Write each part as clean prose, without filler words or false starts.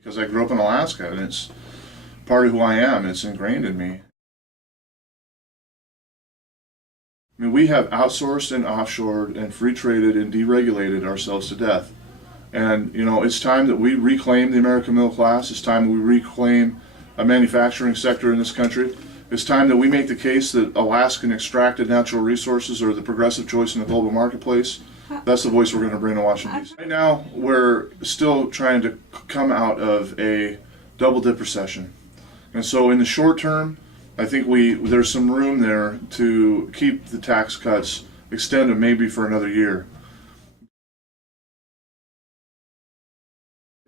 because I grew up in Alaska and it's part of who I am. It's ingrained in me. I mean, we have outsourced and offshored and free traded and deregulated ourselves to death. And, it's time that we reclaim the American middle class. It's time we reclaim a manufacturing sector in this country. It's time that we make the case that Alaskan extracted natural resources are the progressive choice in the global marketplace. That's the voice we're going to bring to Washington, D.C. Right now, we're still trying to come out of a double-dip recession. And so in the short term, I think there's some room there to keep the tax cuts extended maybe for another year.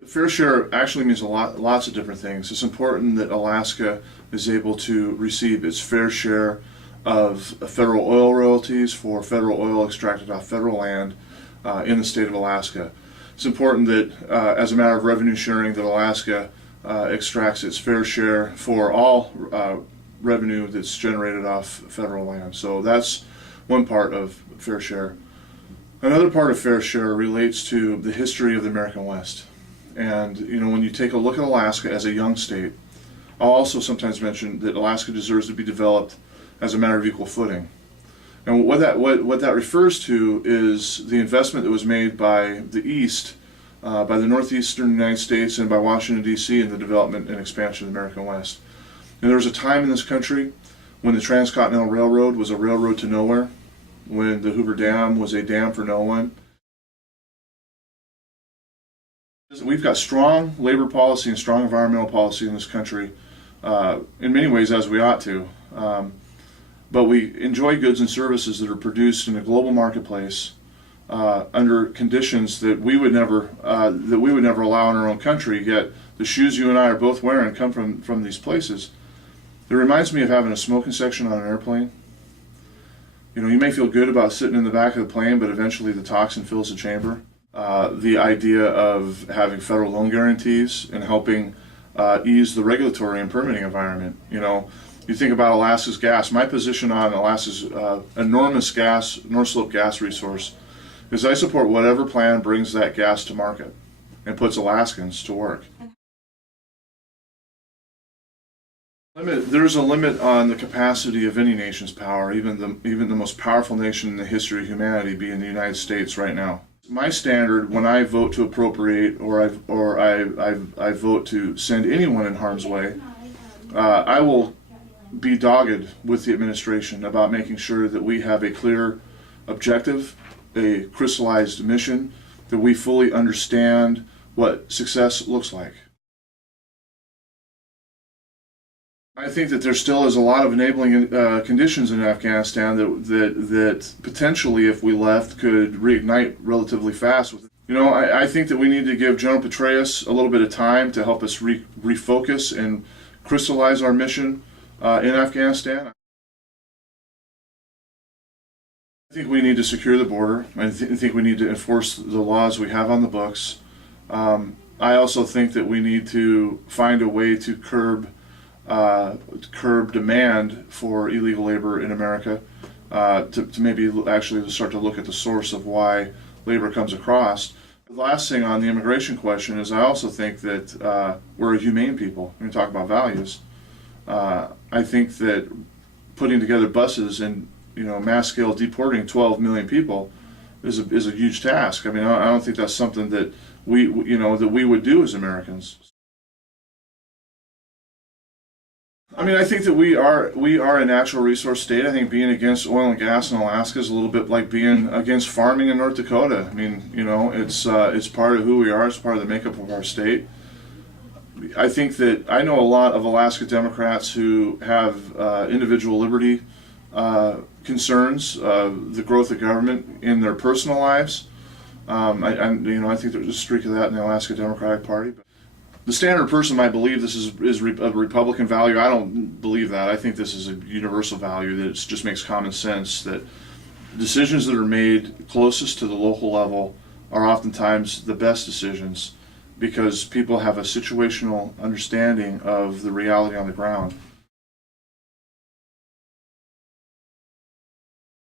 Fair share actually means lots of different things. It's important that Alaska is able to receive its fair share of federal oil royalties for federal oil extracted off federal land in the state of Alaska. It's important that, as a matter of revenue sharing, that Alaska extracts its fair share for all revenue that's generated off federal land. So that's one part of fair share. Another part of fair share relates to the history of the American West. And when you take a look at Alaska as a young state, I'll also sometimes mention that Alaska deserves to be developed as a matter of equal footing. And what that refers to is the investment that was made by the East, by the northeastern United States and by Washington, D.C. in the development and expansion of the American West. And there was a time in this country when the Transcontinental Railroad was a railroad to nowhere, when the Hoover Dam was a dam for no one. We've got strong labor policy and strong environmental policy in this country, in many ways as we ought to. But we enjoy goods and services that are produced in a global marketplace under conditions that we would never allow in our own country. Yet the shoes you and I are both wearing come from these places. It reminds me of having a smoking section on an airplane. You may feel good about sitting in the back of the plane, but eventually the toxin fills the chamber. The idea of having federal loan guarantees and helping ease the regulatory and permitting environment. You think about Alaska's gas. My position on Alaska's enormous North Slope gas resource is I support whatever plan brings that gas to market and puts Alaskans to work. There's a limit on the capacity of any nation's power, even the most powerful nation in the history of humanity, being the United States right now. My standard when I vote to appropriate or I vote to send anyone in harm's way, I will be dogged with the administration about making sure that we have a clear objective, a crystallized mission, that we fully understand what success looks like. I think that there still is a lot of enabling conditions in Afghanistan that potentially, if we left, could reignite relatively fast. I think that we need to give General Petraeus a little bit of time to help us refocus and crystallize our mission in Afghanistan. I think we need to secure the border. I think we need to enforce the laws we have on the books. I also think that we need to find a way to curb demand for illegal labor in America, to maybe actually start to look at the source of why labor comes across. The last thing on the immigration question is I also think that we're a humane people when we talk about values. I think that putting together buses and mass scale deporting 12 million people is a huge task. I mean, I don't think that's something that we would do as Americans. I mean, I think that we are a natural resource state. I think being against oil and gas in Alaska is a little bit like being against farming in North Dakota. I mean, it's part of who we are. It's part of the makeup of our state. I think that I know a lot of Alaska Democrats who have individual liberty concerns, the growth of government in their personal lives. I think there's a streak of that in the Alaska Democratic Party. The standard person might believe this is a Republican value. I don't believe that. I think this is a universal value that just makes common sense, that decisions that are made closest to the local level are oftentimes the best decisions because people have a situational understanding of the reality on the ground.